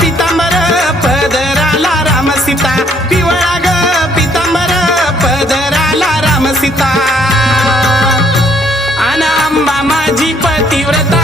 पितांबर पदराला राम सीता. पिवळा ग पितांबर पदराला राम सीता. अन माझी पतिव्रता.